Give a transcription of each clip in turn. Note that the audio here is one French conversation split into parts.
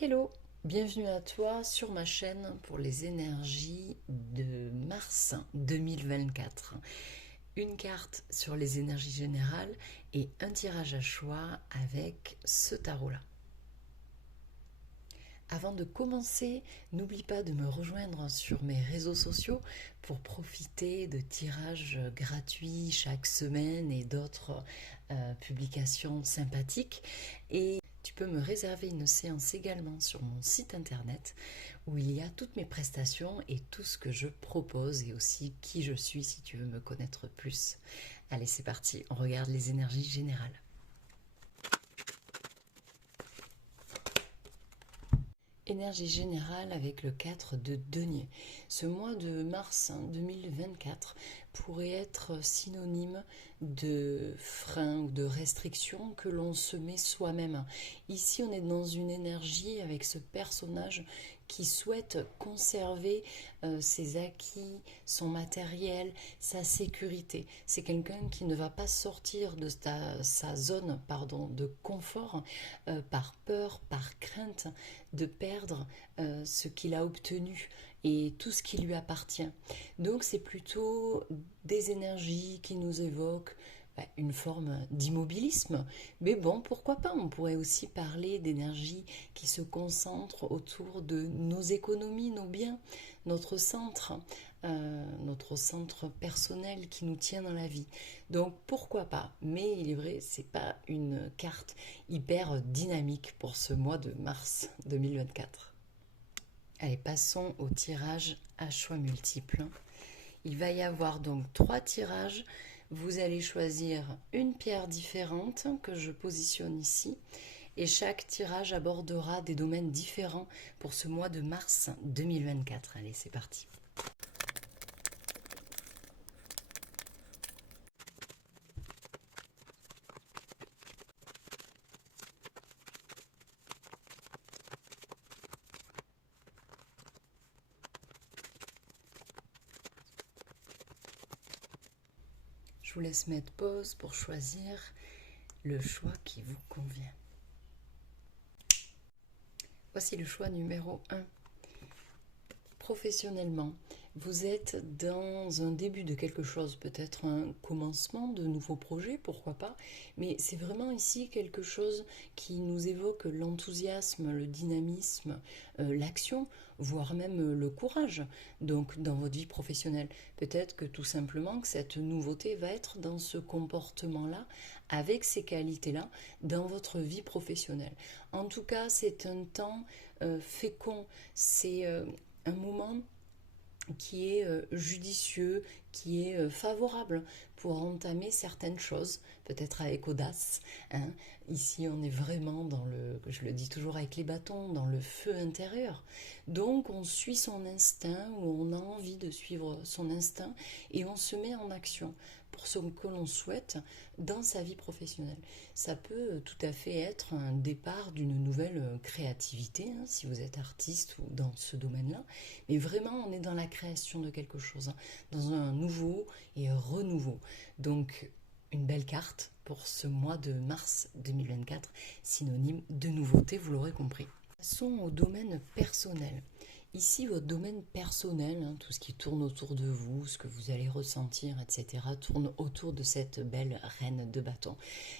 Hello, bienvenue à toi sur ma chaîne pour les énergies de mars 2024. Une carte sur les énergies générales et un tirage à choix avec ce tarot-là. Avant de commencer, n'oublie pas de me rejoindre sur mes réseaux sociaux pour profiter de tirages gratuits chaque semaine et d'autres publications sympathiques. Et tu peux me réserver une séance également sur mon site internet où il y a toutes mes prestations et tout ce que je propose et aussi qui je suis si tu veux me connaître plus. Allez, c'est parti, on regarde les énergies générales. Énergie générale avec le 4 de denier. Ce mois de mars 2024 pourrait être synonyme de frein ou de restriction que l'on se met soi-même. Ici, on est dans une énergie avec ce personnage qui souhaite conserver ses acquis, son matériel, sa sécurité. C'est quelqu'un qui ne va pas sortir de sa zone de confort par peur, par crainte de perdre ce qu'il a obtenu et tout ce qui lui appartient. Donc c'est plutôt des énergies qui nous évoquent une forme d'immobilisme. Mais bon, pourquoi pas? On pourrait aussi parler d'énergie qui se concentre autour de nos économies, nos biens, notre centre personnel qui nous tient dans la vie. Donc pourquoi pas? Mais il est vrai, c'est pas une carte hyper dynamique pour ce mois de mars 2024. Allez, passons au tirage à choix multiples. Il va y avoir donc 3 tirages. Vous allez choisir une pierre différente que je positionne ici et chaque tirage abordera des domaines différents pour ce mois de mars 2024. Allez, c'est parti. Je vous laisse mettre pause pour choisir le choix qui vous convient. Voici le choix numéro 1. Professionnellement, vous êtes dans un début de quelque chose, peut-être un commencement de nouveaux projets, pourquoi pas, mais c'est vraiment ici quelque chose qui nous évoque l'enthousiasme, le dynamisme, l'action, voire même le courage, donc dans votre vie professionnelle. Peut-être que tout simplement que cette nouveauté va être dans ce comportement-là, avec ces qualités-là, dans votre vie professionnelle. En tout cas, c'est un temps fécond, c'est un moment qui est judicieux, qui est favorable pour entamer certaines choses, peut-être avec audace. Hein. Ici, on est vraiment dans je le dis toujours avec les bâtons, dans le feu intérieur. Donc, on suit son instinct ou on a envie de suivre son instinct et on se met en action pour ce que l'on souhaite dans sa vie professionnelle. Ça peut tout à fait être un départ d'une nouvelle créativité, hein, si vous êtes artiste ou dans ce domaine-là, mais vraiment on est dans la création de quelque chose, hein, dans un nouveau et renouveau. Donc une belle carte pour ce mois de mars 2024, synonyme de nouveauté, vous l'aurez compris. Passons au domaine personnel. Ici, votre domaine personnel, hein, tout ce qui tourne autour de vous, ce que vous allez ressentir, etc., tourne autour de cette belle reine de bâton.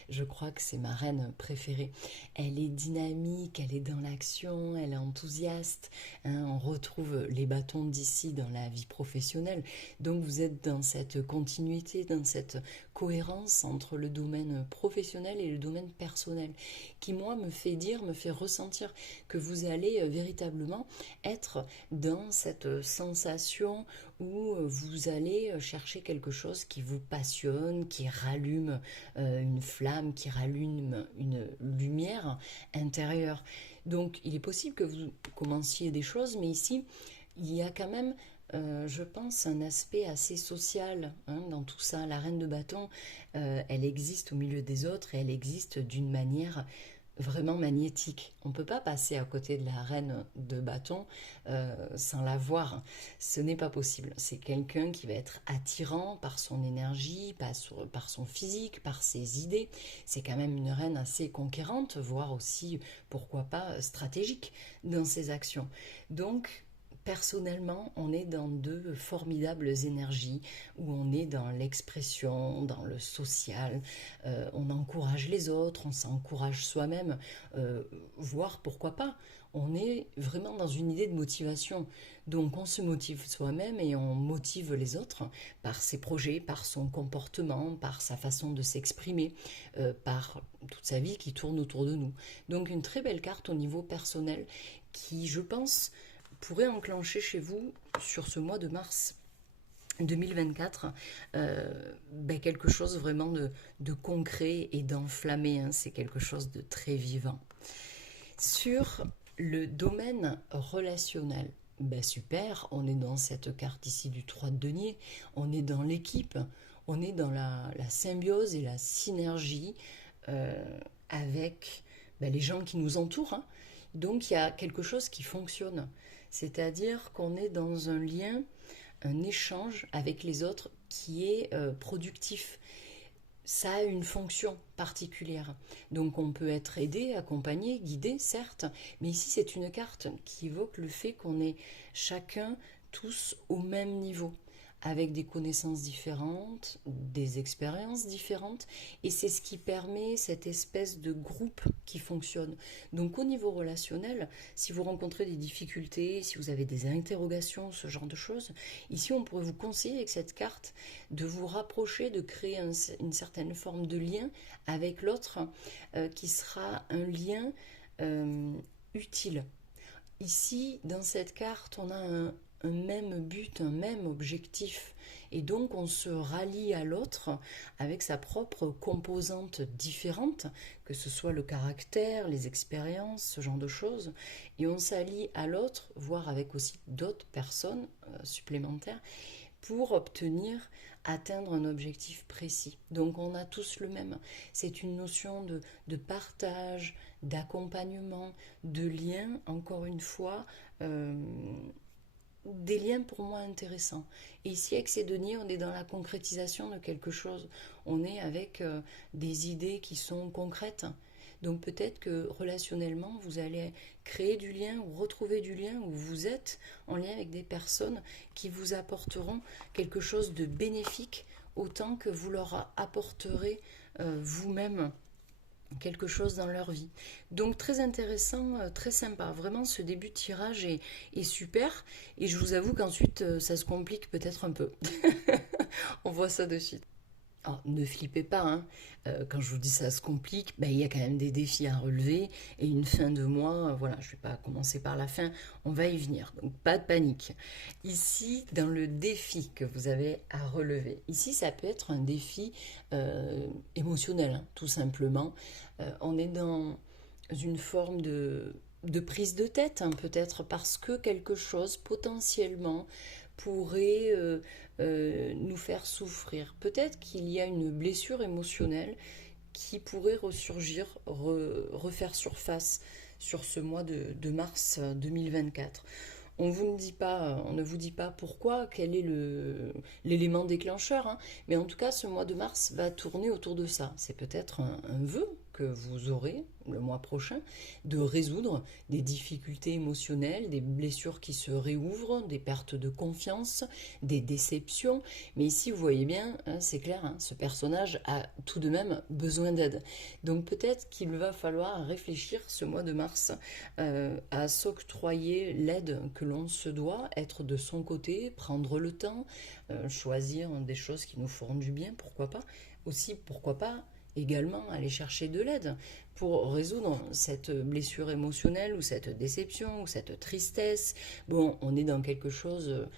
Je crois que c'est ma reine préférée. Elle est dynamique, elle est dans l'action, elle est enthousiaste. Hein, on retrouve les bâtons d'ici dans la vie professionnelle. Donc vous êtes dans cette continuité, dans cette cohérence entre le domaine professionnel et le domaine personnel, qui moi me fait ressentir que vous allez véritablement être dans cette sensation où vous allez chercher quelque chose qui vous passionne, qui rallume une flamme, qui rallume une lumière intérieure. Donc il est possible que vous commenciez des choses, mais ici, il y a quand même je pense, un aspect assez social hein, dans tout ça. La reine de bâton, elle existe au milieu des autres et elle existe d'une manière vraiment magnétique. On ne peut pas passer à côté de la reine de bâton sans la voir. Ce n'est pas possible. C'est quelqu'un qui va être attirant par son énergie, par son physique, par ses idées. C'est quand même une reine assez conquérante, voire aussi, pourquoi pas, stratégique dans ses actions. Donc, personnellement, on est dans de formidables énergies où on est dans l'expression, dans le social, on encourage les autres, on s'encourage soi-même, voire pourquoi pas. On est vraiment dans une idée de motivation. Donc on se motive soi-même et on motive les autres par ses projets, par son comportement, par sa façon de s'exprimer, par toute sa vie qui tourne autour de nous. Donc une très belle carte au niveau personnel qui, je pense, pourrait enclencher chez vous sur ce mois de mars 2024 quelque chose vraiment de concret et d'enflammé, hein. C'est quelque chose de très vivant. Sur le domaine relationnel, super, on est dans cette carte ici du 3 de denier, on est dans l'équipe, on est dans la symbiose et la synergie avec les gens qui nous entourent, hein. Donc il y a quelque chose qui fonctionne, c'est-à-dire qu'on est dans un lien, un échange avec les autres qui est productif. Ça a une fonction particulière. Donc on peut être aidé, accompagné, guidé, certes, mais ici c'est une carte qui évoque le fait qu'on est chacun, tous au même niveau, avec des connaissances différentes, des expériences différentes, et c'est ce qui permet cette espèce de groupe qui fonctionne. Donc au niveau relationnel, si vous rencontrez des difficultés, si vous avez des interrogations, ce genre de choses, ici on pourrait vous conseiller avec cette carte de vous rapprocher, de créer une certaine forme de lien avec l'autre qui sera un lien utile. Ici, dans cette carte, on a un même but, un même objectif. Et donc on se rallie à l'autre avec sa propre composante différente, que ce soit le caractère, les expériences, ce genre de choses. Et on s'allie à l'autre, voire avec aussi d'autres personnes supplémentaires, pour atteindre un objectif précis. Donc on a tous le même. C'est une notion de partage, d'accompagnement, de lien, encore une fois, des liens pour moi intéressants. Et ici, avec ces deniers, on est dans la concrétisation de quelque chose. On est avec des idées qui sont concrètes. Donc peut-être que relationnellement, vous allez créer du lien ou retrouver du lien où vous êtes en lien avec des personnes qui vous apporteront quelque chose de bénéfique autant que vous leur apporterez vous-même quelque chose dans leur vie. Donc très intéressant, très sympa. Vraiment, ce début de tirage est super. Et je vous avoue qu'ensuite, ça se complique peut-être un peu. On voit ça de suite. Alors, ne flippez pas, hein. Quand je vous dis ça se complique, il y a quand même des défis à relever et une fin de mois, voilà, je ne vais pas commencer par la fin, on va y venir, donc pas de panique. Ici, dans le défi que vous avez à relever, ici ça peut être un défi émotionnel, hein, tout simplement. On est dans une forme de prise de tête, hein, peut-être parce que quelque chose potentiellement pourrait nous faire souffrir. Peut-être qu'il y a une blessure émotionnelle qui pourrait ressurgir, refaire surface sur ce mois de mars 2024. On ne vous dit pas pourquoi, quel est l'élément déclencheur, hein, mais en tout cas, ce mois de mars va tourner autour de ça. C'est peut-être un vœu que vous aurez le mois prochain, de résoudre des difficultés émotionnelles, des blessures qui se réouvrent, des pertes de confiance, des déceptions. Mais ici, vous voyez bien, hein, c'est clair, hein, ce personnage a tout de même besoin d'aide. Donc peut-être qu'il va falloir réfléchir ce mois de mars à s'octroyer l'aide que l'on se doit, être de son côté, prendre le temps, choisir des choses qui nous feront du bien, pourquoi pas. Aussi, pourquoi pas également aller chercher de l'aide pour résoudre cette blessure émotionnelle ou cette déception ou cette tristesse. Bon, on est dans quelque chose,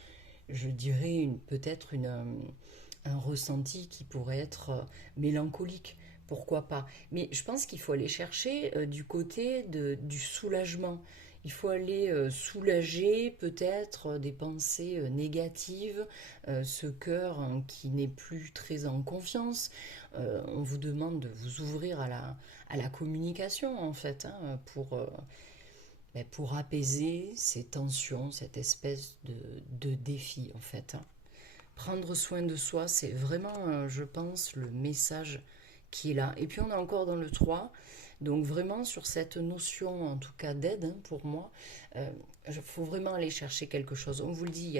je dirais peut-être un ressenti qui pourrait être mélancolique. Pourquoi pas? Mais je pense qu'il faut aller chercher du côté du soulagement. Il faut aller soulager peut-être des pensées négatives, ce cœur hein, qui n'est plus très en confiance. On vous demande de vous ouvrir à la communication en fait, hein, pour apaiser ces tensions, cette espèce de défi en fait, hein. Prendre soin de soi, c'est vraiment, je pense, le message qui est là. Et puis on est encore dans le 3, donc vraiment sur cette notion, en tout cas d'aide hein, pour moi, il faut vraiment aller chercher quelque chose. On vous le dit,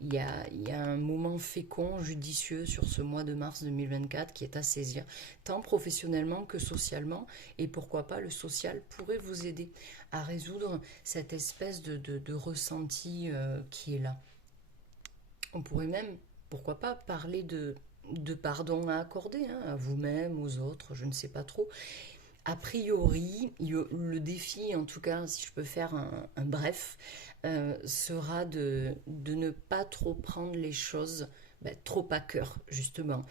il y a un moment fécond, judicieux sur ce mois de mars 2024 qui est à saisir, tant professionnellement que socialement, et pourquoi pas le social pourrait vous aider à résoudre cette espèce de ressenti qui est là. On pourrait même, pourquoi pas, parler de pardon à accorder hein, à vous-même, aux autres, je ne sais pas trop. A priori, le défi, en tout cas, si je peux faire un bref, sera de ne pas trop prendre les choses trop à cœur, justement,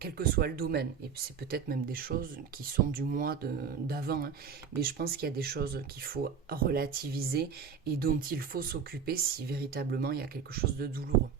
quel que soit le domaine. Et c'est peut-être même des choses qui sont du mois d'avant, hein, mais je pense qu'il y a des choses qu'il faut relativiser et dont il faut s'occuper si véritablement il y a quelque chose de douloureux.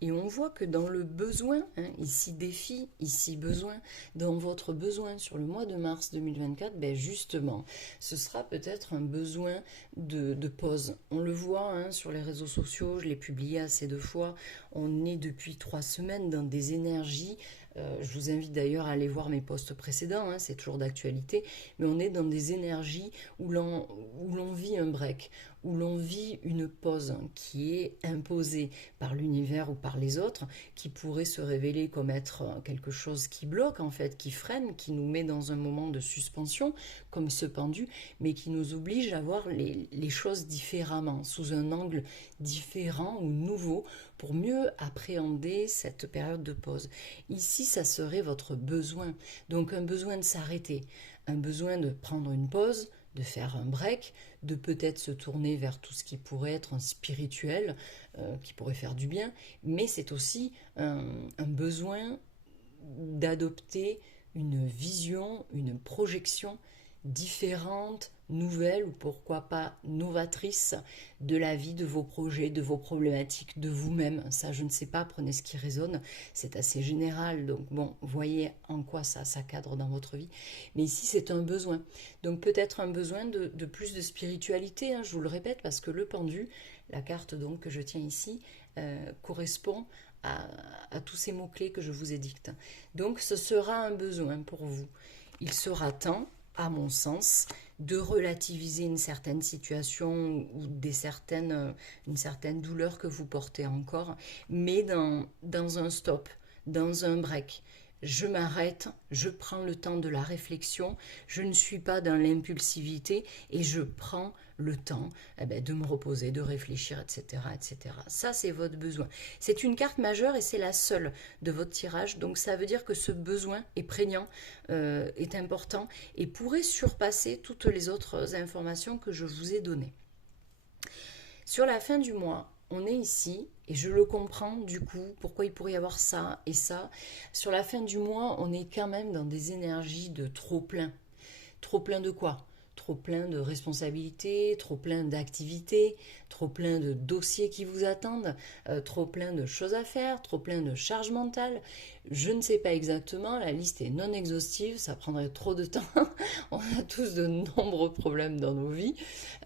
Et on voit que dans le besoin, hein, ici défi, ici besoin, dans votre besoin sur le mois de mars 2024, justement, ce sera peut-être un besoin de pause. On le voit hein, sur les réseaux sociaux, je l'ai publié assez de fois, on est depuis 3 semaines dans des énergies. Je vous invite d'ailleurs à aller voir mes posts précédents, hein, c'est toujours d'actualité, mais on est dans des énergies où l'on vit un break, où l'on vit une pause qui est imposée par l'univers ou par les autres, qui pourrait se révéler comme être quelque chose qui bloque en fait, qui freine, qui nous met dans un moment de suspension, comme ce pendu, mais qui nous oblige à voir les choses différemment, sous un angle différent ou nouveau, pour mieux appréhender cette période de pause. Ici, ça serait votre besoin, donc un besoin de s'arrêter, un besoin de prendre une pause, de faire un break, de peut-être se tourner vers tout ce qui pourrait être un spirituel, qui pourrait faire du bien, mais c'est aussi un besoin d'adopter une vision, une projection différente, nouvelle ou pourquoi pas novatrice de la vie, de vos projets, de vos problématiques, de vous-même. Ça, je ne sais pas, prenez ce qui résonne, c'est assez général, donc bon, voyez en quoi ça cadre dans votre vie. Mais ici, c'est un besoin. Donc peut-être un besoin de plus de spiritualité, hein, je vous le répète, parce que le pendu, la carte donc que je tiens ici, correspond à tous ces mots-clés que je vous édicte. Donc ce sera un besoin pour vous. Il sera temps, à mon sens, de relativiser une certaine situation ou une certaine douleur que vous portez encore, mais dans un stop, dans un break. Je m'arrête, je prends le temps de la réflexion, je ne suis pas dans l'impulsivité et je prends le temps de me reposer, de réfléchir, etc., etc. Ça, c'est votre besoin. C'est une carte majeure et c'est la seule de votre tirage, donc ça veut dire que ce besoin est prégnant, est important et pourrait surpasser toutes les autres informations que je vous ai données. Sur la fin du mois, on est ici, et je le comprends du coup, pourquoi il pourrait y avoir ça et ça. Sur la fin du mois, on est quand même dans des énergies de trop plein. Trop plein de quoi? Trop plein de responsabilités, trop plein d'activités, trop plein de dossiers qui vous attendent, trop plein de choses à faire, trop plein de charges mentales. Je ne sais pas exactement, la liste est non exhaustive, ça prendrait trop de temps. On a tous de nombreux problèmes dans nos vies.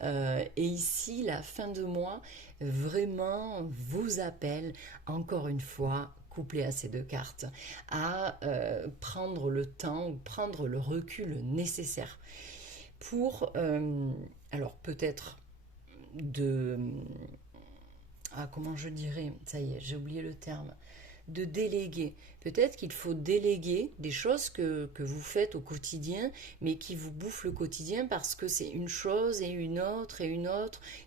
Et ici, la fin de mois, vraiment vous appelle, encore une fois, couplé à ces deux cartes, à prendre le temps ou prendre le recul nécessaire pour, alors peut-être de, comment je dirais, ça y est, j'ai oublié le terme, de déléguer. Peut-être qu'il faut déléguer des choses que vous faites au quotidien, mais qui vous bouffent le quotidien parce que c'est une chose et une autre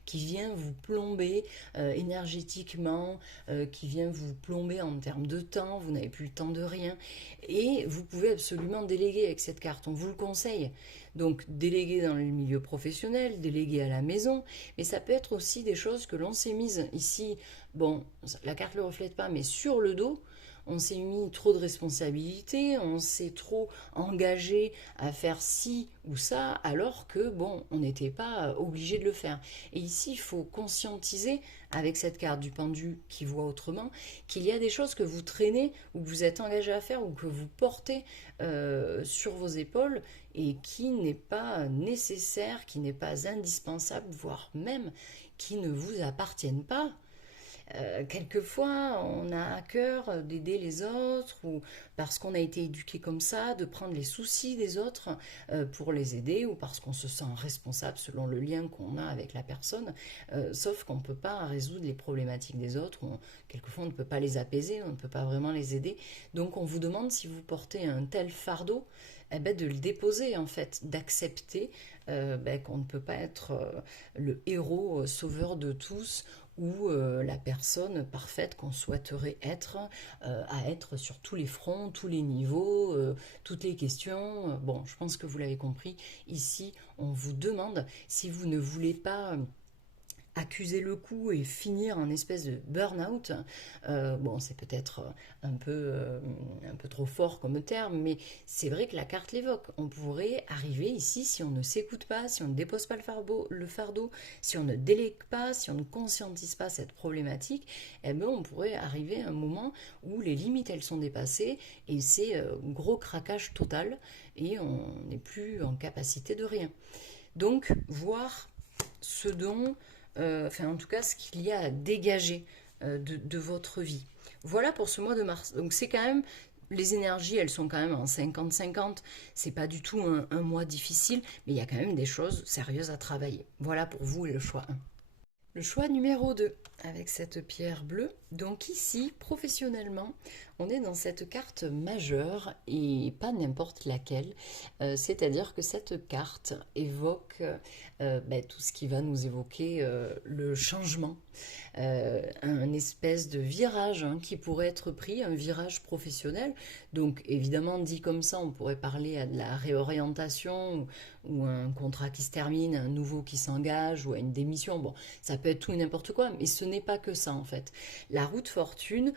qui vient vous plomber énergétiquement, qui vient vous plomber en termes de temps, vous n'avez plus le temps de rien. Et vous pouvez absolument déléguer avec cette carte, on vous le conseille. Donc déléguer dans le milieu professionnel, déléguer à la maison, mais ça peut être aussi des choses que l'on s'est mises ici. Bon, la carte ne le reflète pas, mais sur le dos, on s'est mis trop de responsabilités, on s'est trop engagé à faire ci ou ça, alors que, bon, on n'était pas obligé de le faire. Et ici, il faut conscientiser, avec cette carte du pendu qui voit autrement, qu'il y a des choses que vous traînez ou que vous êtes engagé à faire ou que vous portez sur vos épaules et qui n'est pas nécessaire, qui n'est pas indispensable, voire même qui ne vous appartiennent pas. Quelquefois, on a à cœur d'aider les autres ou parce qu'on a été éduqué comme ça, de prendre les soucis des autres pour les aider ou parce qu'on se sent responsable selon le lien qu'on a avec la personne. Sauf qu'on ne peut pas résoudre les problématiques des autres, quelquefois on ne peut pas les apaiser, on ne peut pas vraiment les aider. Donc on vous demande si vous portez un tel fardeau, eh ben, de le déposer en fait, d'accepter qu'on ne peut pas être le héros sauveur de tous ou la personne parfaite qu'on souhaiterait être, à être sur tous les fronts, tous les niveaux, toutes les questions. Bon, je pense que vous l'avez compris. Ici, on vous demande si vous ne voulez pas accuser le coup et finir en espèce de burn-out. Bon, c'est peut-être un peu trop fort comme terme, mais c'est vrai que la carte l'évoque. On pourrait arriver ici, si on ne s'écoute pas, si on ne dépose pas le fardeau, si on ne délègue pas, si on ne conscientise pas cette problématique, eh bien, on pourrait arriver à un moment où les limites, elles sont dépassées et c'est gros craquage total et on n'est plus en capacité de rien. Donc, voir ce dont enfin en tout cas ce qu'il y a à dégager de votre vie. Voilà pour ce mois de mars. Donc c'est quand même, les énergies elles sont quand même en 50-50, c'est pas du tout un mois difficile, mais il y a quand même des choses sérieuses à travailler. Voilà pour vous et le choix 1. Le choix numéro 2, avec cette pierre bleue. Donc ici, professionnellement, on est dans cette carte majeure et pas n'importe laquelle. C'est-à-dire que cette carte évoque tout ce qui va nous évoquer le changement. Un espèce de virage qui pourrait être pris, un virage professionnel. Donc évidemment, dit comme ça, on pourrait parler de la réorientation ou un contrat qui se termine, un nouveau qui s'engage ou à une démission. Bon, ça peut être tout et n'importe quoi, mais ce n'est pas que ça en fait. La roue de fortune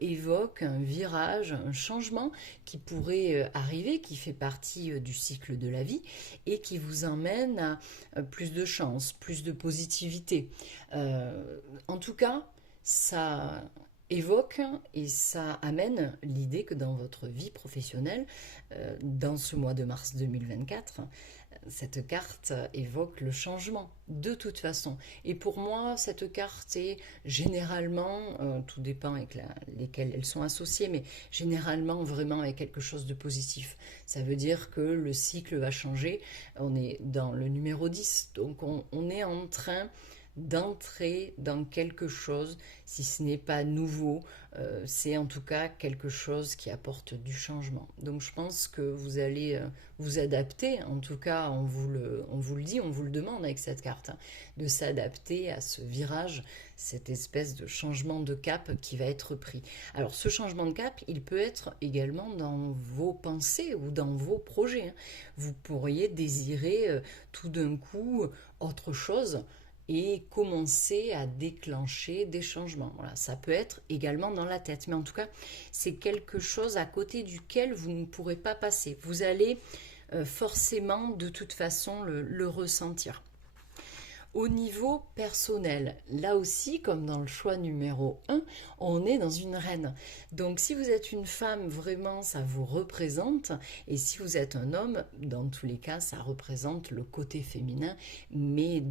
évoque un virage, un changement qui pourrait arriver, qui fait partie du cycle de la vie et qui vous emmène à plus de chance, plus de positivité. En tout cas, ça évoque et ça amène l'idée que dans votre vie professionnelle, dans ce mois de mars 2024, cette carte évoque le changement de toute façon. Et pour moi, cette carte est généralement, tout dépend avec lesquelles elles sont associées, mais généralement vraiment avec quelque chose de positif. Ça veut dire que le cycle va changer. On est dans le numéro 10, donc on est en train d'entrer dans quelque chose, si ce n'est pas nouveau, c'est en tout cas quelque chose qui apporte du changement. Donc je pense que vous allez vous adapter, en tout cas on vous le dit, on vous le demande avec cette carte, de s'adapter à ce virage, cette espèce de changement de cap qui va être pris. Alors ce changement de cap, il peut être également dans vos pensées ou dans vos projets. Vous pourriez désirer tout d'un coup autre chose, et commencer à déclencher des changements. Voilà, ça peut être également dans la tête, mais en tout cas, c'est quelque chose à côté duquel vous ne pourrez pas passer. Vous allez forcément, de toute façon, le ressentir. Au niveau personnel, là aussi, comme dans le choix numéro 1, on est dans une reine. Donc si vous êtes une femme, vraiment, ça vous représente. Et si vous êtes un homme, dans tous les cas, ça représente le côté féminin, mais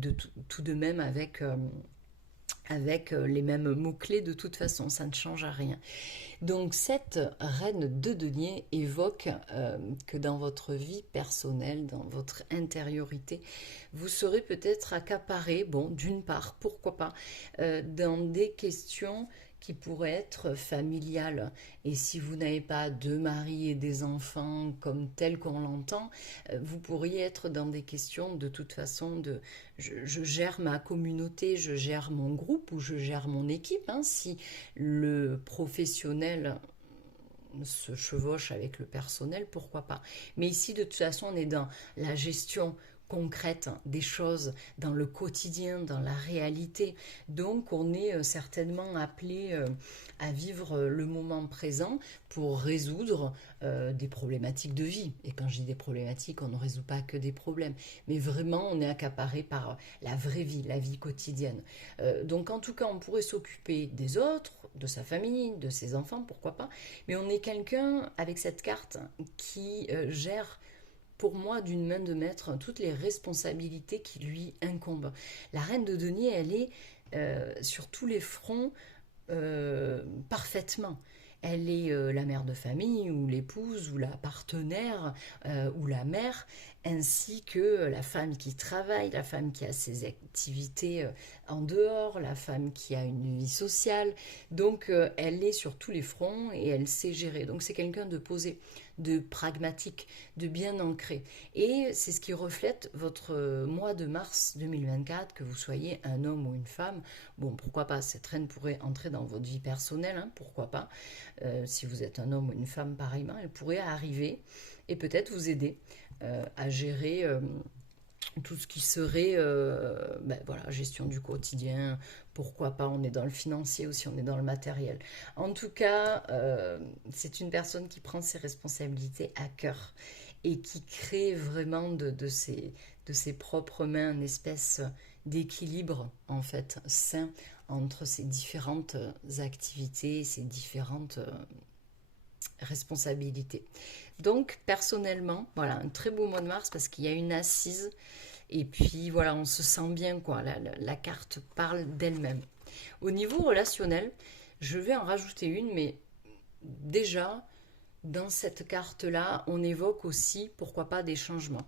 tout de même avec les mêmes mots-clés de toute façon, ça ne change à rien. Donc cette reine de denier évoque que dans votre vie personnelle, dans votre intériorité, vous serez peut-être accaparé, bon, d'une part, pourquoi pas, dans des questions qui pourraient être familiales. Et si vous n'avez pas de mari et des enfants comme tel qu'on l'entend, vous pourriez être dans des questions de toute façon de je gère ma communauté, je gère mon groupe ou je gère mon équipe. Si le professionnel se chevauche avec le personnel, pourquoi pas. Mais ici, de toute façon, on est dans la gestion concrètes, des choses dans le quotidien, dans la réalité. Donc on est certainement appelé à vivre le moment présent pour résoudre des problématiques de vie. Et quand je dis des problématiques, on ne résout pas que des problèmes, mais vraiment on est accaparé par la vraie vie, la vie quotidienne. Donc en tout cas, on pourrait s'occuper des autres, de sa famille, de ses enfants, pourquoi pas, mais on est quelqu'un avec cette carte qui gère pour moi d'une main de maître toutes les responsabilités qui lui incombent. La reine de denier, elle est sur tous les fronts parfaitement. Elle est la mère de famille ou l'épouse ou la partenaire ou la mère, ainsi que la femme qui travaille, la femme qui a ses activités en dehors, la femme qui a une vie sociale. Donc elle est sur tous les fronts et elle sait gérer. Donc c'est quelqu'un de posé, de pragmatique, de bien ancré. Et c'est ce qui reflète votre mois de mars 2024, que vous soyez un homme ou une femme. Bon, pourquoi pas, cette reine pourrait entrer dans votre vie personnelle, hein, pourquoi pas. Si vous êtes un homme ou une femme, pareillement, elle pourrait arriver et peut-être vous aider à gérer tout ce qui serait voilà, gestion du quotidien, pourquoi pas, on est dans le financier aussi, on est dans le matériel. En tout cas, c'est une personne qui prend ses responsabilités à cœur et qui crée vraiment de ses propres mains une espèce d'équilibre en fait sain entre ces différentes activités, ces différentes responsabilités. Donc personnellement, voilà, un très beau mois de mars parce qu'il y a une assise et puis voilà, on se sent bien quoi, la carte parle d'elle-même. Au niveau relationnel, je vais en rajouter une, mais déjà, dans cette carte-là, on évoque aussi, pourquoi pas, des changements.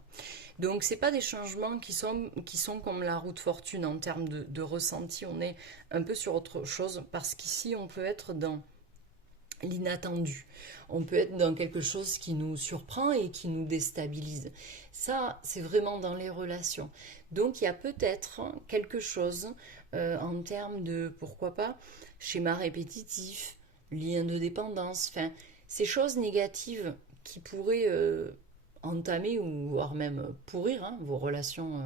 Donc, ce n'est pas des changements qui sont comme la roue de fortune en termes de ressenti. On est un peu sur autre chose parce qu'ici, on peut être dans l'inattendu. On peut être dans quelque chose qui nous surprend et qui nous déstabilise. Ça, c'est vraiment dans les relations. Donc, il y a peut-être quelque chose en termes de, pourquoi pas, schéma répétitif, lien de dépendance, enfin, ces choses négatives qui pourraient entamer ou voire même pourrir hein, vos relations,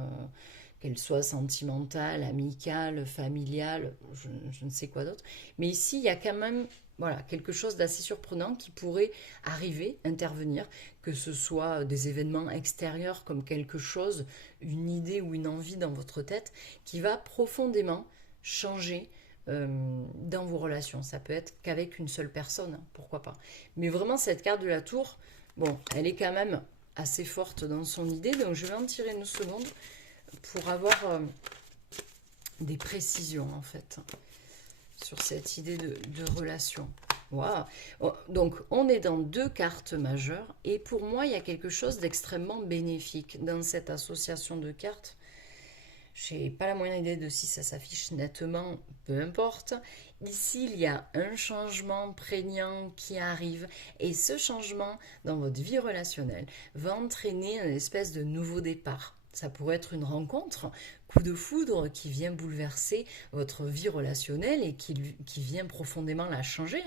qu'elles soient sentimentales, amicales, familiales, je ne sais quoi d'autre. Mais ici, il y a quand même voilà, quelque chose d'assez surprenant qui pourrait arriver, intervenir, que ce soit des événements extérieurs comme quelque chose, une idée ou une envie dans votre tête, qui va profondément changer dans vos relations. Ça peut être qu'avec une seule personne, hein, pourquoi pas. Mais vraiment, cette carte de la tour, bon, elle est quand même assez forte dans son idée, donc je vais en tirer une seconde pour avoir des précisions, en fait, sur cette idée de relation. Wow. Donc, on est dans deux cartes majeures, et pour moi, il y a quelque chose d'extrêmement bénéfique dans cette association de cartes. Je n'ai pas la moindre idée de si ça s'affiche nettement, peu importe. Ici, il y a un changement prégnant qui arrive et ce changement dans votre vie relationnelle va entraîner une espèce de nouveau départ. Ça pourrait être une rencontre, coup de foudre qui vient bouleverser votre vie relationnelle et qui vient profondément la changer.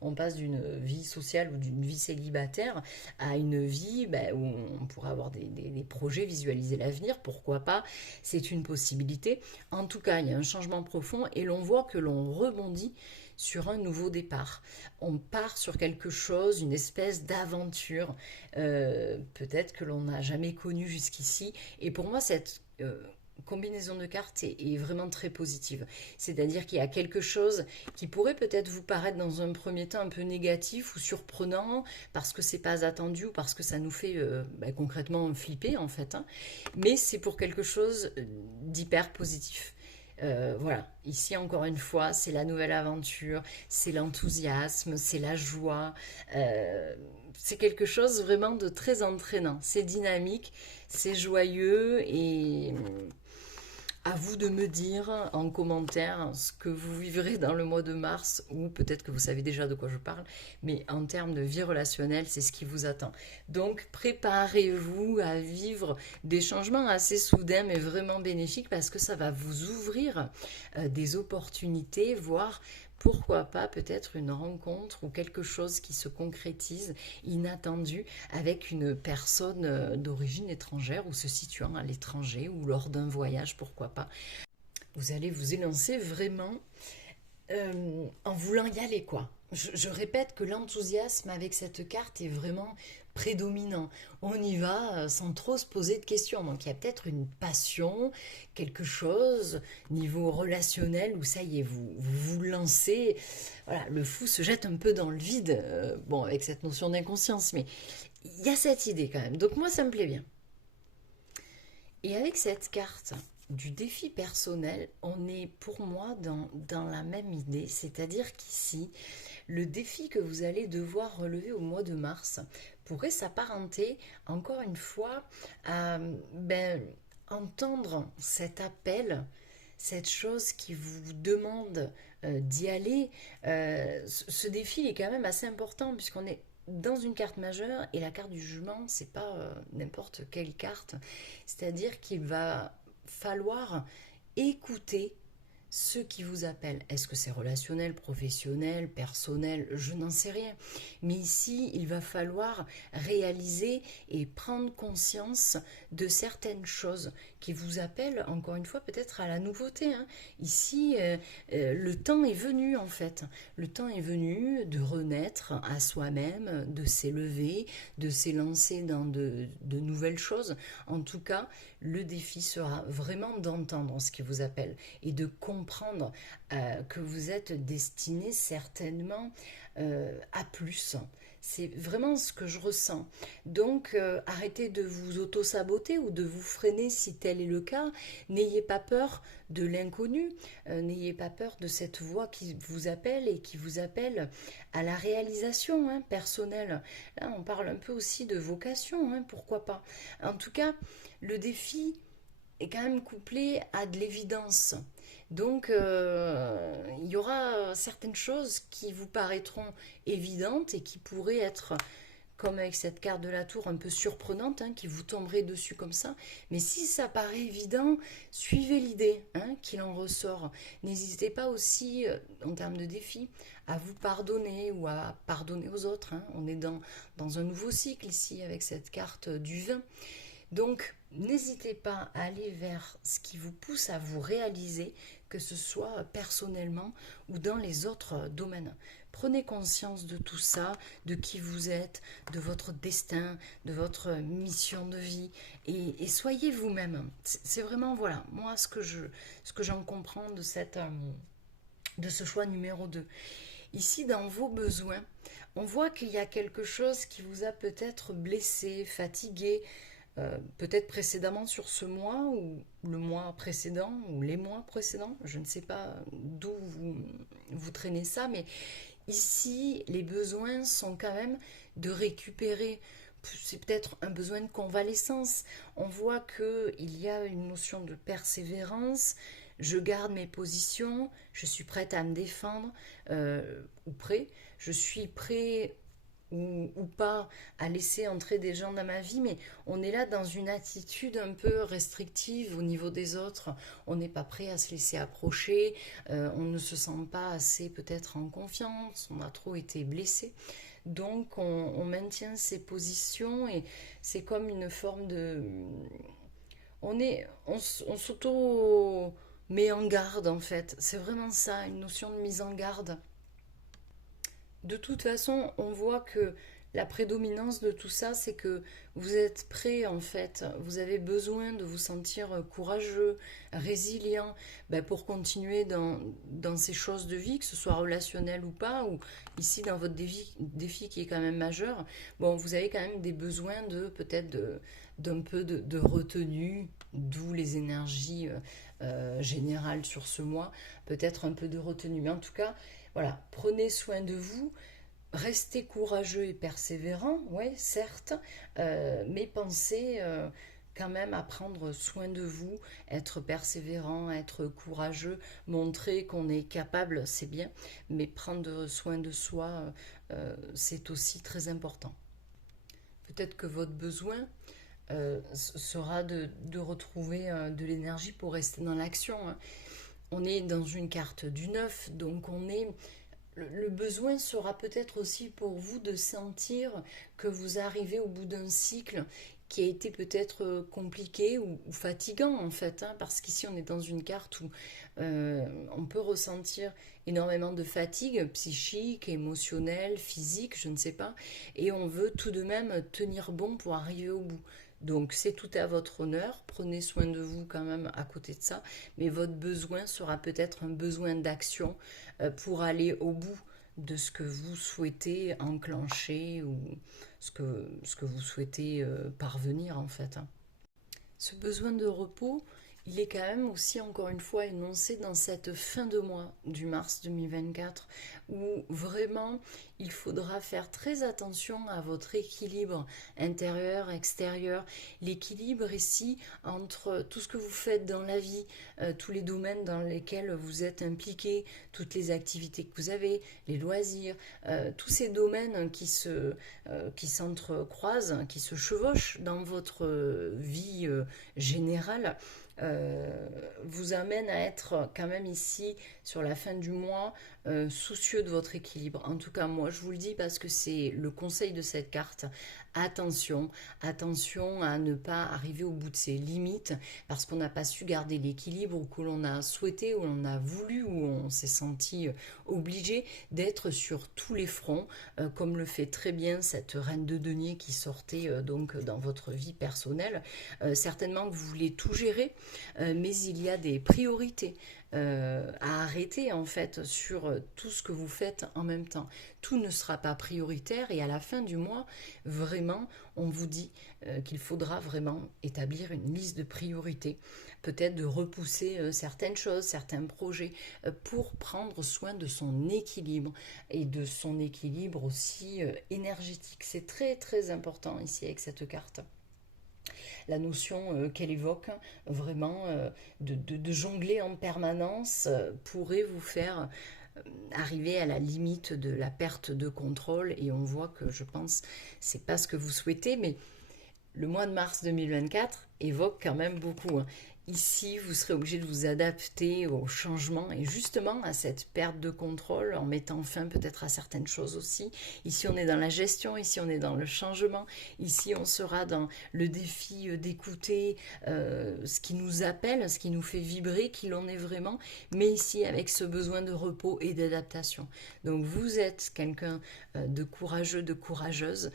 On passe d'une vie sociale ou d'une vie célibataire à une vie où on pourra avoir des projets, visualiser l'avenir, pourquoi pas, c'est une possibilité. En tout cas, il y a un changement profond et l'on voit que l'on rebondit sur un nouveau départ. On part sur quelque chose, une espèce d'aventure, peut-être que l'on n'a jamais connue jusqu'ici. Et pour moi, cette combinaison de cartes est vraiment très positive. C'est-à-dire qu'il y a quelque chose qui pourrait peut-être vous paraître dans un premier temps un peu négatif ou surprenant parce que c'est pas attendu ou parce que ça nous fait concrètement flipper en fait. Hein. Mais c'est pour quelque chose d'hyper positif. Voilà, ici encore une fois, c'est la nouvelle aventure, c'est l'enthousiasme, c'est la joie, c'est quelque chose vraiment de très entraînant, c'est dynamique, c'est joyeux et à vous de me dire en commentaire ce que vous vivrez dans le mois de mars, ou peut-être que vous savez déjà de quoi je parle, mais en termes de vie relationnelle, c'est ce qui vous attend. Donc préparez-vous à vivre des changements assez soudains, mais vraiment bénéfiques, parce que ça va vous ouvrir des opportunités, voire pourquoi pas peut-être une rencontre ou quelque chose qui se concrétise inattendu avec une personne d'origine étrangère ou se situant à l'étranger ou lors d'un voyage, pourquoi pas. Vous allez vous élancer vraiment en voulant y aller, quoi. Je répète que l'enthousiasme avec cette carte est vraiment prédominant. On y va sans trop se poser de questions. Donc il y a peut-être une passion, quelque chose, niveau relationnel, où ça y est, vous lancez. Voilà, le fou se jette un peu dans le vide, bon, avec cette notion d'inconscience, mais il y a cette idée quand même. Donc moi, ça me plaît bien. Et avec cette carte du défi personnel, on est pour moi dans la même idée, c'est-à-dire qu'ici, le défi que vous allez devoir relever au mois de mars pourrait s'apparenter, encore une fois, à entendre cet appel, cette chose qui vous demande d'y aller. Ce défi est quand même assez important puisqu'on est dans une carte majeure et la carte du jugement, c'est pas n'importe quelle carte. C'est-à-dire qu'il va falloir écouter ceux qui vous appellent. Est-ce que c'est relationnel, professionnel, personnel? Je n'en sais rien. Mais ici, il va falloir réaliser et prendre conscience de certaines choses qui vous appellent, encore une fois, peut-être à la nouveauté, hein. Ici, le temps est venu, en fait. Le temps est venu de renaître à soi-même, de s'élever, de s'élancer dans de nouvelles choses. En tout cas, le défi sera vraiment d'entendre ce qui vous appelle et de comprendre que vous êtes destiné certainement à plus. C'est vraiment ce que je ressens. Donc, arrêtez de vous auto-saboter ou de vous freiner si tel est le cas. N'ayez pas peur de l'inconnu. N'ayez pas peur de cette voix qui vous appelle et qui vous appelle à la réalisation, hein, personnelle. Là, on parle un peu aussi de vocation, hein, pourquoi pas. En tout cas, le défi est quand même couplé à de l'évidence. Donc, il y aura certaines choses qui vous paraîtront évidentes et qui pourraient être, comme avec cette carte de la tour, un peu surprenante, hein, qui vous tomberait dessus comme ça. Mais si ça paraît évident, suivez l'idée, hein, qu'il en ressort. N'hésitez pas aussi, en termes de défi, à vous pardonner ou à pardonner aux autres, hein. On est dans un nouveau cycle ici avec cette carte du vin. Donc, n'hésitez pas à aller vers ce qui vous pousse à vous réaliser, que ce soit personnellement ou dans les autres domaines. Prenez conscience de tout ça, de qui vous êtes, de votre destin, de votre mission de vie et soyez vous-même. C'est vraiment, voilà, moi ce que j'en comprends de ce choix numéro 2. Ici, dans vos besoins, on voit qu'il y a quelque chose qui vous a peut-être blessé, fatigué, peut-être précédemment sur ce mois ou le mois précédent ou les mois précédents, je ne sais pas d'où vous traînez ça, mais ici les besoins sont quand même de récupérer. C'est peut-être un besoin de convalescence. On voit qu'il y a une notion de persévérance. Je garde mes positions, je suis prête à me défendre, ou prêt. Je suis prêt ou pas à laisser entrer des gens dans ma vie, mais on est là dans une attitude un peu restrictive au niveau des autres. On n'est pas prêt à se laisser approcher, on ne se sent pas assez peut-être en confiance, on a trop été blessé. Donc on maintient ses positions et c'est comme une forme de... On s'auto met en garde en fait. C'est vraiment ça, une notion de mise en garde. De toute façon, on voit que la prédominance de tout ça, c'est que vous êtes prêt en fait, vous avez besoin de vous sentir courageux, résilient, pour continuer dans ces choses de vie, que ce soit relationnel ou pas, ou ici dans votre défi qui est quand même majeur, bon, vous avez quand même des besoins de peut-être d'un peu de retenue, d'où les énergies générales sur ce mois, peut-être un peu de retenue, mais en tout cas, voilà, prenez soin de vous, restez courageux et persévérant, ouais, certes, mais pensez quand même à prendre soin de vous, être persévérant, être courageux, montrer qu'on est capable, c'est bien, mais prendre soin de soi, c'est aussi très important. Peut-être que votre besoin sera de retrouver de l'énergie pour rester dans l'action, hein. On est dans une carte du 9, donc le besoin sera peut-être aussi pour vous de sentir que vous arrivez au bout d'un cycle qui a été peut-être compliqué ou fatigant en fait, hein, parce qu'ici on est dans une carte où on peut ressentir énormément de fatigue psychique, émotionnelle, physique, je ne sais pas, et on veut tout de même tenir bon pour arriver au bout. Donc c'est tout à votre honneur, prenez soin de vous quand même à côté de ça, mais votre besoin sera peut-être un besoin d'action pour aller au bout de ce que vous souhaitez enclencher ou ce que vous souhaitez parvenir en fait, hein. Ce besoin de repos, il est quand même aussi encore une fois énoncé dans cette fin de mois du mars 2024 où vraiment il faudra faire très attention à votre équilibre intérieur, extérieur, l'équilibre ici entre tout ce que vous faites dans la vie, tous les domaines dans lesquels vous êtes impliqué, toutes les activités que vous avez, les loisirs, tous ces domaines qui s'entrecroisent, qui se chevauchent dans votre vie générale, vous amène à être quand même ici sur la fin du mois soucieux de votre équilibre. En tout cas, moi je vous le dis parce que c'est le conseil de cette carte. Attention, attention à ne pas arriver au bout de ses limites parce qu'on n'a pas su garder l'équilibre ou que l'on a souhaité, ou l'on a voulu, ou on s'est senti obligé d'être sur tous les fronts, comme le fait très bien cette reine de denier qui sortait donc dans votre vie personnelle. Certainement que vous voulez tout gérer, mais il y a des priorités à arrêter en fait sur tout ce que vous faites en même temps. Tout ne sera pas prioritaire et à la fin du mois, vraiment, on vous dit qu'il faudra vraiment établir une liste de priorités, peut-être de repousser certaines choses, certains projets pour prendre soin de son équilibre et de son équilibre aussi énergétique. C'est très très important ici avec cette carte, la notion qu'elle évoque, vraiment de jongler en permanence pourrait vous faire arriver à la limite de la perte de contrôle, et on voit que je pense c'est pas ce que vous souhaitez, mais le mois de mars 2024 évoque quand même beaucoup, hein. Ici, vous serez obligé de vous adapter au changement et justement à cette perte de contrôle en mettant fin peut-être à certaines choses aussi. Ici, on est dans la gestion, ici, on est dans le changement, ici, on sera dans le défi d'écouter ce qui nous appelle, ce qui nous fait vibrer, qui l'on est vraiment, mais ici, avec ce besoin de repos et d'adaptation. Donc, vous êtes quelqu'un de courageux, de courageuse.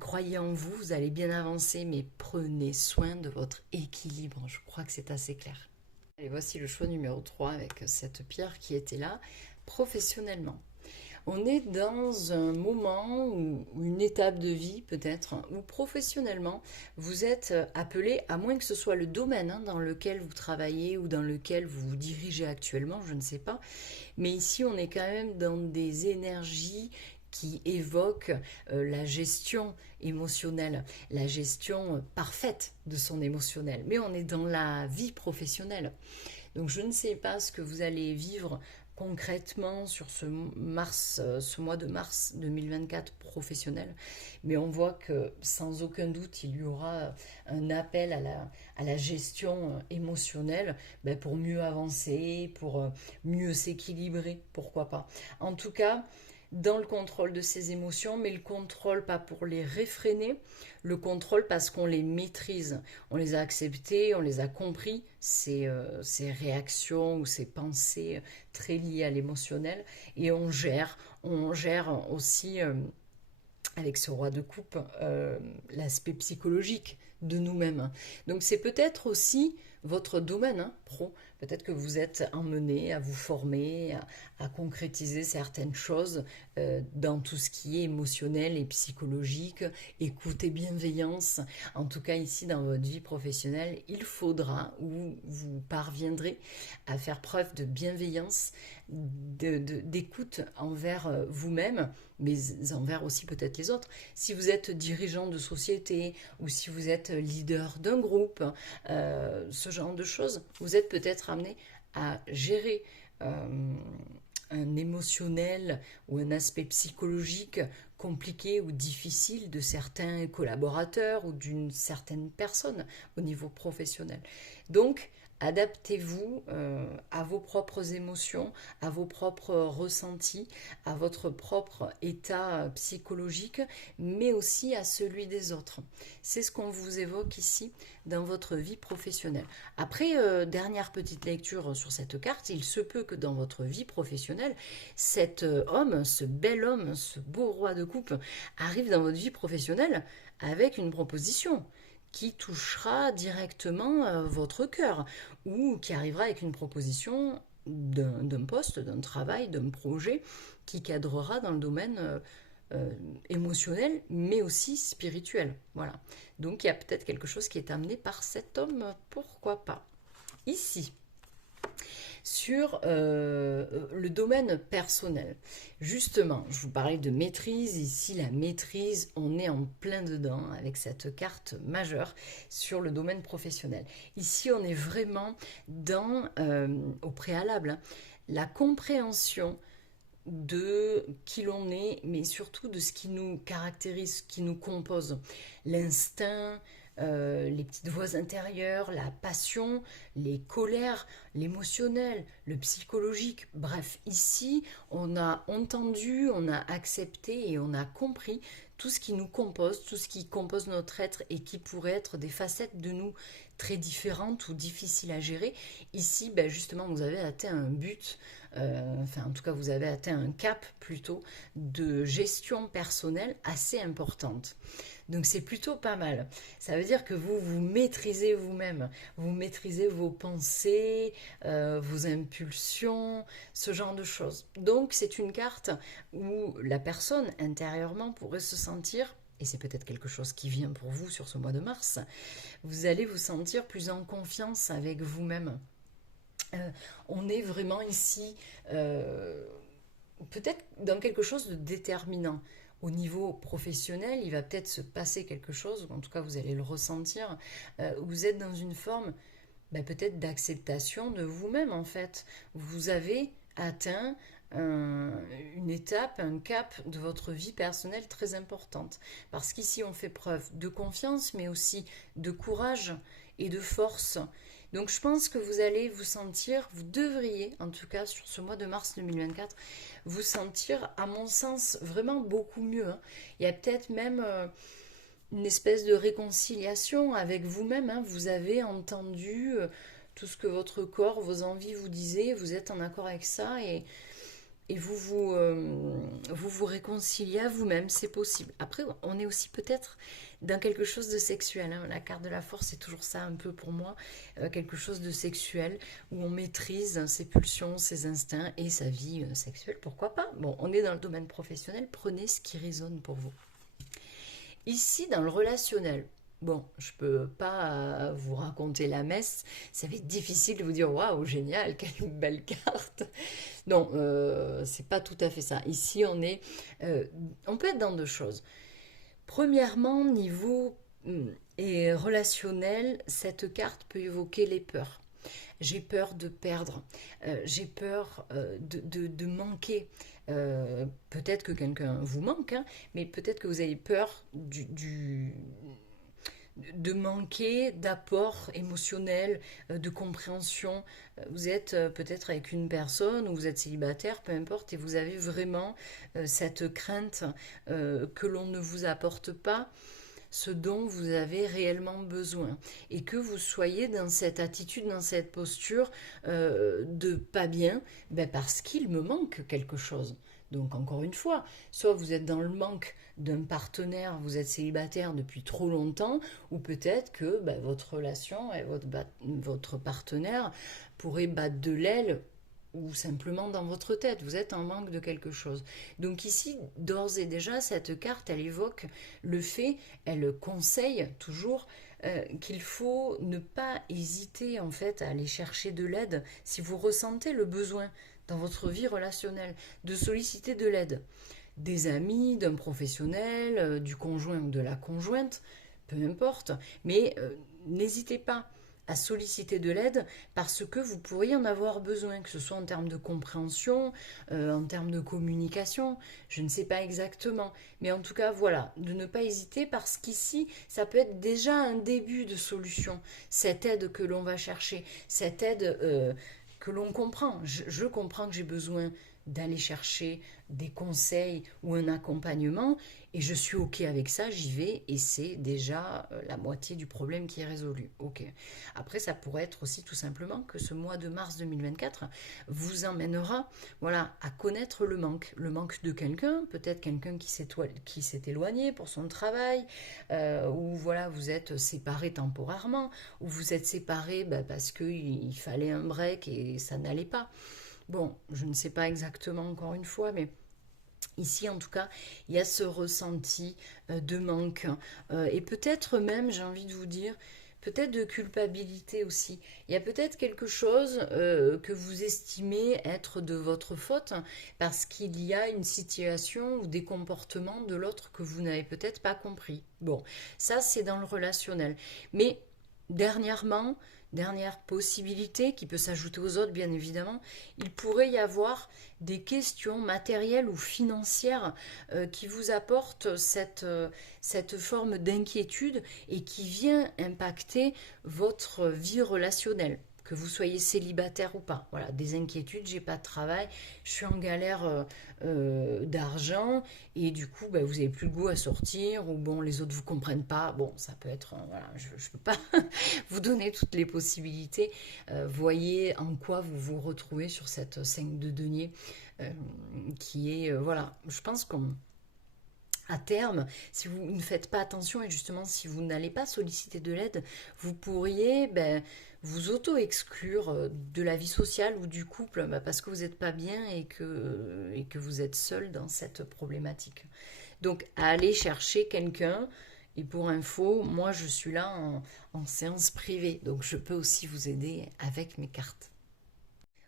Croyez en vous, vous allez bien avancer, mais prenez soin de votre équilibre. Je crois que c'est assez clair. Et voici le choix numéro 3 avec cette pierre qui était là, professionnellement. On est dans un moment ou une étape de vie peut-être où professionnellement vous êtes appelé, à moins que ce soit le domaine dans lequel vous travaillez ou dans lequel vous vous dirigez actuellement, je ne sais pas, mais ici on est quand même dans des énergies qui évoque la gestion émotionnelle, la gestion parfaite de son émotionnel. Mais on est dans la vie professionnelle. Donc je ne sais pas ce que vous allez vivre concrètement sur ce mois de mars 2024 professionnel, mais on voit que sans aucun doute il y aura un appel à la gestion émotionnelle, pour mieux avancer, pour mieux s'équilibrer, pourquoi pas. En tout cas, dans le contrôle de ses émotions, mais le contrôle pas pour les réfréner, le contrôle parce qu'on les maîtrise, on les a acceptées, on les a compris, ces réactions ou ces pensées très liées à l'émotionnel, et on gère aussi avec ce roi de coupe l'aspect psychologique de nous-mêmes. Donc c'est peut-être aussi votre domaine pro. Peut-être que vous êtes emmené à vous former, à concrétiser certaines choses dans tout ce qui est émotionnel et psychologique, écoute et bienveillance. En tout cas, ici, dans votre vie professionnelle, il faudra, ou vous parviendrez à faire preuve de bienveillance, d'écoute envers vous-même, mais envers aussi peut-être les autres. Si vous êtes dirigeant de société ou si vous êtes leader d'un groupe, ce genre de choses, vous êtes peut-être amené à gérer un émotionnel ou un aspect psychologique compliqué ou difficile de certains collaborateurs ou d'une certaine personne au niveau professionnel. Donc, Adaptez-vous à vos propres émotions, à vos propres ressentis, à votre propre état psychologique, mais aussi à celui des autres. C'est ce qu'on vous évoque ici dans votre vie professionnelle. Après, dernière petite lecture sur cette carte, il se peut que dans votre vie professionnelle, cet homme, ce bel homme, ce beau roi de coupe, arrive dans votre vie professionnelle avec une proposition qui touchera directement votre cœur ou qui arrivera avec une proposition d'un poste, d'un travail, d'un projet qui cadrera dans le domaine émotionnel mais aussi spirituel. Voilà. Donc il y a peut-être quelque chose qui est amené par cet homme, pourquoi pas. Ici, sur le domaine personnel. Justement, je vous parlais de maîtrise. Ici, la maîtrise, on est en plein dedans avec cette carte majeure sur le domaine professionnel. Ici, on est vraiment dans, au préalable, hein, la compréhension de qui l'on est, mais surtout de ce qui nous caractérise, ce qui nous compose. L'instinct, les petites voix intérieures, la passion, les colères, l'émotionnel, le psychologique. Bref, ici, on a entendu, on a accepté et on a compris tout ce qui nous compose, tout ce qui compose notre être et qui pourrait être des facettes de nous très différentes ou difficiles à gérer. Ici, ben justement, vous avez atteint un but, enfin en tout cas vous avez atteint un cap plutôt de gestion personnelle assez importante. Donc c'est plutôt pas mal. Ça veut dire que vous vous maîtrisez vous-même, vous maîtrisez vos pensées, vos impulsions, ce genre de choses. Donc c'est une carte où la personne intérieurement pourrait se sentir, et c'est peut-être quelque chose qui vient pour vous sur ce mois de mars, vous allez vous sentir plus en confiance avec vous-même. On est vraiment ici peut-être dans quelque chose de déterminant. Au niveau professionnel, il va peut-être se passer quelque chose, ou en tout cas vous allez le ressentir, vous êtes dans une forme peut-être d'acceptation de vous-même en fait. Vous avez atteint une étape, un cap de votre vie personnelle très importante. Parce qu'ici on fait preuve de confiance, mais aussi de courage et de force. Donc je pense que vous allez vous sentir, vous devriez en tout cas sur ce mois de mars 2024, vous sentir à mon sens vraiment beaucoup mieux. Hein. Il y a peut-être même une espèce de réconciliation avec vous-même. Hein. Vous avez entendu tout ce que votre corps, vos envies vous disaient, vous êtes en accord avec ça et vous réconciliez à vous-même, c'est possible. Après, on est aussi peut-être dans quelque chose de sexuel. Hein. La carte de la force, c'est toujours ça un peu pour moi, quelque chose de sexuel, où on maîtrise ses pulsions, ses instincts et sa vie sexuelle, pourquoi pas. Bon, on est dans le domaine professionnel, prenez ce qui résonne pour vous. Ici, dans le relationnel, bon, je peux pas vous raconter la messe, ça va être difficile de vous dire waouh, génial, quelle belle carte. Non, c'est pas tout à fait ça. Ici, on peut être dans deux choses. Premièrement, niveau et relationnel, cette carte peut évoquer les peurs. J'ai peur de perdre, j'ai peur de manquer. Peut-être que quelqu'un vous manque, hein, mais peut-être que vous avez peur de manquer d'apport émotionnel, de compréhension. Vous êtes peut-être avec une personne ou vous êtes célibataire, peu importe, et vous avez vraiment cette crainte que l'on ne vous apporte pas ce dont vous avez réellement besoin et que vous soyez dans cette attitude, dans cette posture de pas bien, parce qu'il me manque quelque chose. Donc encore une fois, soit vous êtes dans le manque d'un partenaire, vous êtes célibataire depuis trop longtemps, ou peut-être que votre relation et votre partenaire pourrait battre de l'aile ou simplement dans votre tête, vous êtes en manque de quelque chose. Donc ici, d'ores et déjà, cette carte, elle évoque le fait, elle conseille toujours qu'il faut ne pas hésiter en fait à aller chercher de l'aide si vous ressentez le besoin dans votre vie relationnelle de solliciter de l'aide. Des amis, d'un professionnel, du conjoint ou de la conjointe, peu importe, mais n'hésitez pas à solliciter de l'aide parce que vous pourriez en avoir besoin, que ce soit en termes de compréhension, en termes de communication, je ne sais pas exactement. Mais en tout cas, voilà, de ne pas hésiter parce qu'ici, ça peut être déjà un début de solution, cette aide que l'on va chercher, cette aide que l'on comprend. Je comprends que j'ai besoin d'aller chercher des conseils ou un accompagnement et je suis OK avec ça, j'y vais et c'est déjà la moitié du problème qui est résolu. OK. Après, ça pourrait être aussi tout simplement que ce mois de mars 2024 vous emmènera, voilà, à connaître le manque de quelqu'un, peut-être quelqu'un qui s'est éloigné pour son travail, ou voilà, vous êtes séparés temporairement, ou vous êtes séparés parce qu'il fallait un break et ça n'allait pas. Bon, je ne sais pas exactement encore une fois, mais ici, en tout cas, il y a ce ressenti de manque. Et peut-être même, j'ai envie de vous dire, peut-être de culpabilité aussi. Il y a peut-être quelque chose que vous estimez être de votre faute parce qu'il y a une situation ou des comportements de l'autre que vous n'avez peut-être pas compris. Bon, ça c'est dans le relationnel. Mais dernièrement, dernière possibilité qui peut s'ajouter aux autres bien évidemment, il pourrait y avoir des questions matérielles ou financières qui vous apportent cette forme d'inquiétude et qui vient impacter votre vie relationnelle. Que vous soyez célibataire ou pas. Voilà, des inquiétudes, j'ai pas de travail, je suis en galère d'argent et du coup, vous n'avez plus le goût à sortir ou bon, les autres vous comprennent pas. Bon, ça peut être, voilà, je ne peux pas vous donner toutes les possibilités. Voyez en quoi vous vous retrouvez sur cette 5 de denier euh, qui est, voilà, je pense qu'on à terme, si vous ne faites pas attention et justement si vous n'allez pas solliciter de l'aide, vous pourriez vous auto-exclure de la vie sociale ou du couple parce que vous n'êtes pas bien et que vous êtes seul dans cette problématique. Donc, aller chercher quelqu'un. Et pour info, moi je suis là en séance privée, donc je peux aussi vous aider avec mes cartes.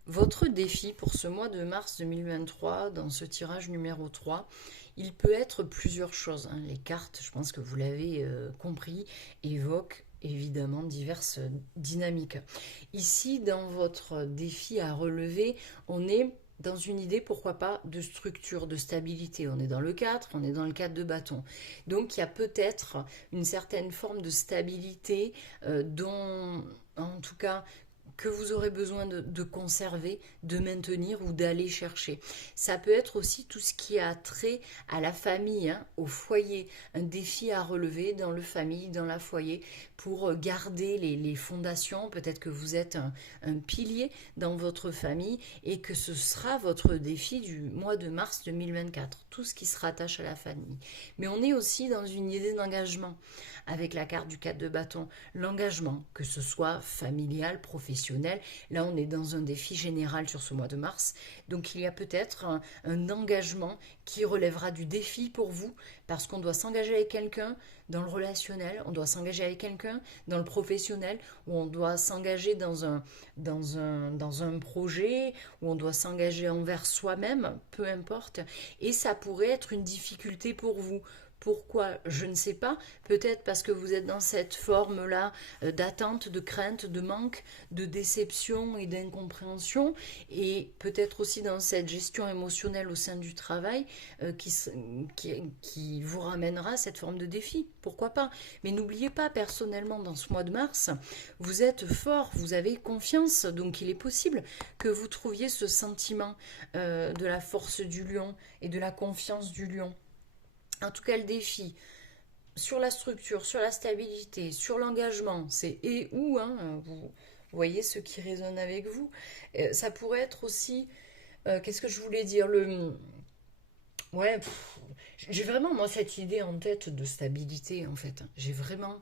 Votre défi pour ce mois de mars 2023, dans ce tirage numéro 3, il peut être plusieurs choses, hein. Les cartes, je pense que vous l'avez compris, évoquent évidemment diverses dynamiques. Ici, dans votre défi à relever, on est dans une idée, pourquoi pas, de structure, de stabilité. On est dans le 4, on est dans le 4 de bâton. Donc il y a peut-être une certaine forme de stabilité dont, en tout cas, que vous aurez besoin de conserver, de maintenir ou d'aller chercher. Ça peut être aussi tout ce qui a trait à la famille, hein, au foyer, un défi à relever dans le famille, dans la foyer, pour garder les fondations. Peut-être que vous êtes un pilier dans votre famille et que ce sera votre défi du mois de mars 2024, tout ce qui se rattache à la famille. Mais on est aussi dans une idée d'engagement avec la carte du 4 de bâton. L'engagement, que ce soit familial, professionnel, là on est dans un défi général sur ce mois de mars. Donc il y a peut-être un engagement qui relèvera du défi pour vous, parce qu'on doit s'engager avec quelqu'un dans le relationnel, on doit s'engager avec quelqu'un dans le professionnel, ou on doit s'engager dans un projet, ou on doit s'engager envers soi-même, peu importe. Et ça pourrait être une difficulté pour vous. Pourquoi? Je ne sais pas. Peut-être parce que vous êtes dans cette forme-là d'attente, de crainte, de manque, de déception et d'incompréhension. Et peut-être aussi dans cette gestion émotionnelle au sein du travail qui vous ramènera à cette forme de défi. Pourquoi pas? Mais n'oubliez pas, personnellement, dans ce mois de mars, vous êtes fort, vous avez confiance. Donc il est possible que vous trouviez ce sentiment de la force du lion et de la confiance du lion. En tout cas, le défi sur la structure, sur la stabilité, sur l'engagement, c'est et où, hein, vous voyez ce qui résonne avec vous. Ça pourrait être aussi, qu'est-ce que je voulais dire, ouais, j'ai vraiment moi cette idée en tête de stabilité en fait. J'ai vraiment,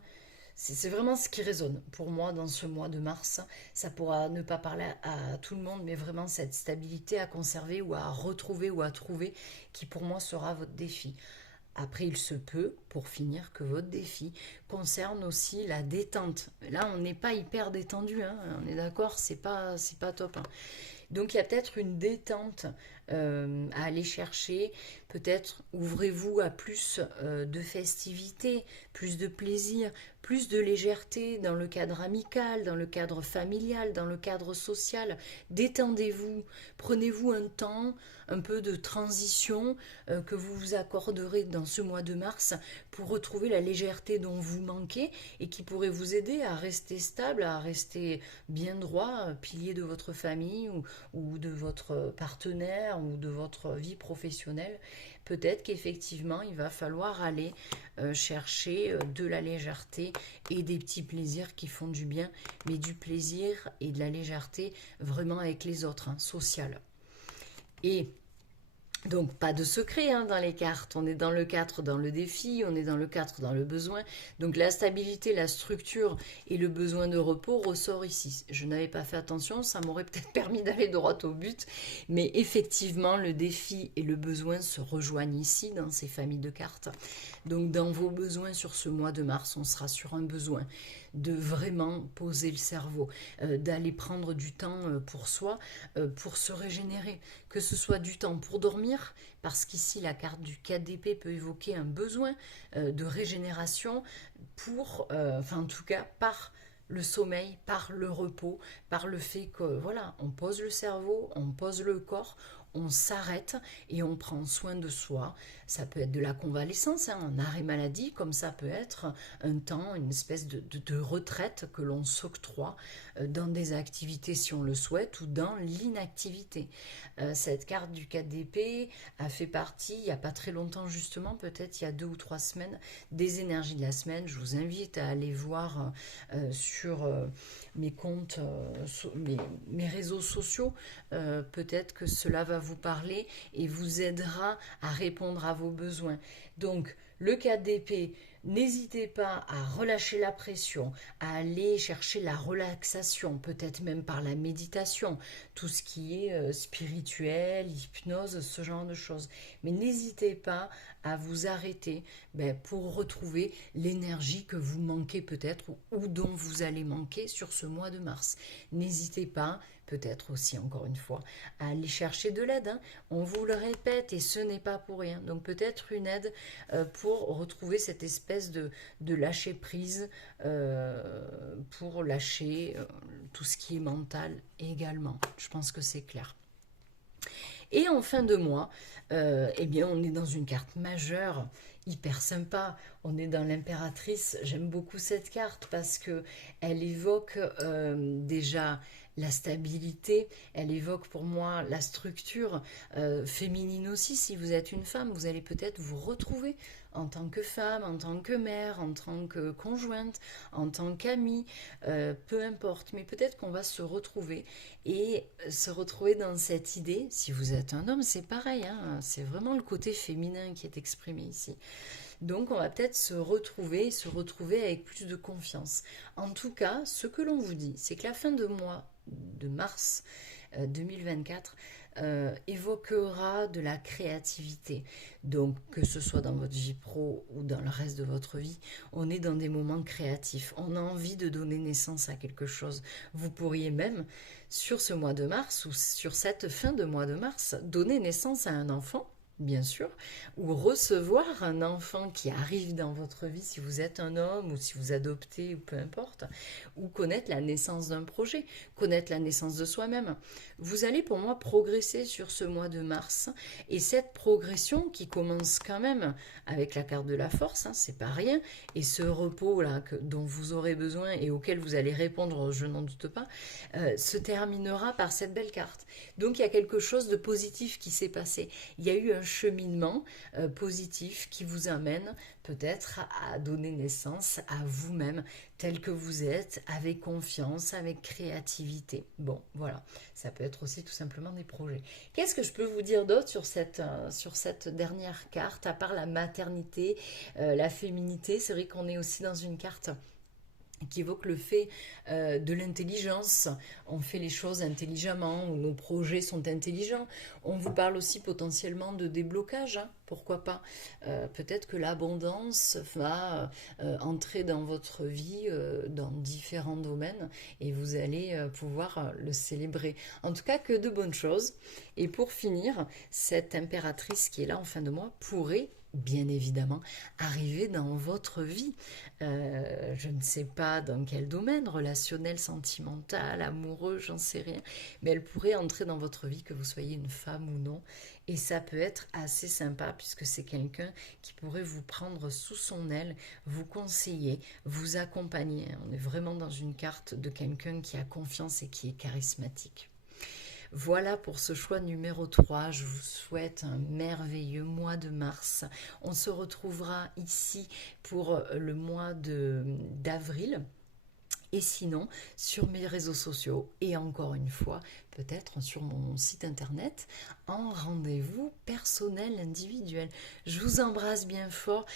c'est vraiment ce qui résonne pour moi dans ce mois de mars. Ça pourra ne pas parler à tout le monde, mais vraiment cette stabilité à conserver ou à retrouver ou à trouver qui pour moi sera votre défi. Après, il se peut, pour finir, que votre défi concerne aussi la détente. Là, on n'est pas hyper détendu, hein, on est d'accord, c'est pas top, hein. Donc il y a peut-être une détente à aller chercher, peut-être ouvrez-vous à plus de festivités, plus de plaisir, plus de légèreté dans le cadre amical, dans le cadre familial, dans le cadre social. Détendez-vous, prenez-vous un temps, un peu de transition que vous vous accorderez dans ce mois de mars pour retrouver la légèreté dont vous manquez et qui pourrait vous aider à rester stable, à rester bien droit, pilier de votre famille ou de votre partenaire ou de votre vie professionnelle. Peut-être qu'effectivement, il va falloir aller chercher de la légèreté et des petits plaisirs qui font du bien, mais du plaisir et de la légèreté vraiment avec les autres, hein, social. Et donc pas de secret hein, dans les cartes, on est dans le 4 dans le défi, on est dans le 4 dans le besoin. Donc la stabilité, la structure et le besoin de repos ressort ici. Je n'avais pas fait attention, ça m'aurait peut-être permis d'aller droit au but, mais effectivement le défi et le besoin se rejoignent ici dans ces familles de cartes. Donc dans vos besoins sur ce mois de mars, on sera sur un besoin de vraiment poser le cerveau, d'aller prendre du temps pour soi, pour se régénérer, que ce soit du temps pour dormir, parce qu'ici la carte du 4 d'épée peut évoquer un besoin de régénération pour, enfin en tout cas par le sommeil, par le repos, par le fait que voilà, on pose le cerveau, on pose le corps, on s'arrête et on prend soin de soi. Ça peut être de la convalescence, hein, un arrêt maladie, comme ça peut être un temps, une espèce de retraite que l'on s'octroie dans des activités si on le souhaite ou dans l'inactivité. Cette carte du 4 d'épée a fait partie, il n'y a pas très longtemps justement, peut-être il y a 2 ou 3 semaines, des énergies de la semaine. Je vous invite à aller voir sur mes comptes, mes réseaux sociaux. Peut-être que cela va vous parler et vous aidera à répondre à vos besoins. Donc, le 4 d'épée, n'hésitez pas à relâcher la pression, à aller chercher la relaxation, peut-être même par la méditation, tout ce qui est spirituel, hypnose, ce genre de choses. Mais n'hésitez pas à vous arrêter pour retrouver l'énergie que vous manquez peut-être ou dont vous allez manquer sur ce mois de mars. N'hésitez pas, peut-être aussi encore une fois, à aller chercher de l'aide. Hein. On vous le répète et ce n'est pas pour rien. Donc peut-être une aide pour retrouver cette espèce de lâcher prise, pour lâcher tout ce qui est mental également. Je pense que c'est clair. Et en fin de mois, eh bien, on est dans une carte majeure, hyper sympa. On est dans l'impératrice. J'aime beaucoup cette carte parce que elle évoque déjà la stabilité, elle évoque pour moi la structure féminine aussi. Si vous êtes une femme, vous allez peut-être vous retrouver en tant que femme, en tant que mère, en tant que conjointe, en tant qu'amie, peu importe. Mais peut-être qu'on va se retrouver et se retrouver dans cette idée. Si vous êtes un homme, c'est pareil, hein, c'est vraiment le côté féminin qui est exprimé ici. Donc on va peut-être se retrouver avec plus de confiance. En tout cas, ce que l'on vous dit, c'est que la fin de mois de mars 2024 évoquera de la créativité. Donc que ce soit dans votre vie pro ou dans le reste de votre vie, on est dans des moments créatifs. On a envie de donner naissance à quelque chose. Vous pourriez même, sur ce mois de mars ou sur cette fin de mois de mars, donner naissance à un enfant, bien sûr, ou recevoir un enfant qui arrive dans votre vie si vous êtes un homme ou si vous adoptez ou peu importe, ou connaître la naissance d'un projet, connaître la naissance de soi-même. Vous allez pour moi progresser sur ce mois de mars et cette progression qui commence quand même avec la carte de la force, hein, c'est pas rien, et ce repos là dont vous aurez besoin et auquel vous allez répondre, je n'en doute pas, se terminera par cette belle carte. Donc il y a quelque chose de positif qui s'est passé. Il y a eu un cheminement positif qui vous amène peut-être à donner naissance à vous-même tel que vous êtes, avec confiance, avec créativité. Bon, voilà, ça peut être aussi tout simplement des projets. Qu'est-ce que je peux vous dire d'autre sur cette dernière carte, à part la maternité, la féminité? C'est vrai qu'on est aussi dans une carte qui évoque le fait de l'intelligence. On fait les choses intelligemment, ou nos projets sont intelligents. On vous parle aussi potentiellement de déblocage, hein, pourquoi pas. Peut-être que l'abondance va entrer dans votre vie dans différents domaines et vous allez pouvoir le célébrer. En tout cas, que de bonnes choses. Et pour finir, cette impératrice qui est là en fin de mois pourrait bien évidemment arriver dans votre vie. Je ne sais pas dans quel domaine, relationnel, sentimental, amoureux, j'en sais rien, mais elle pourrait entrer dans votre vie, que vous soyez une femme ou non, et ça peut être assez sympa puisque c'est quelqu'un qui pourrait vous prendre sous son aile, vous conseiller, vous accompagner. On est vraiment dans une carte de quelqu'un qui a confiance et qui est charismatique. Voilà pour ce choix numéro 3. Je vous souhaite un merveilleux mois de mars. On se retrouvera ici pour le mois d'avril. Et sinon, sur mes réseaux sociaux et encore une fois, peut-être sur mon site internet, en rendez-vous personnel individuel. Je vous embrasse bien fort.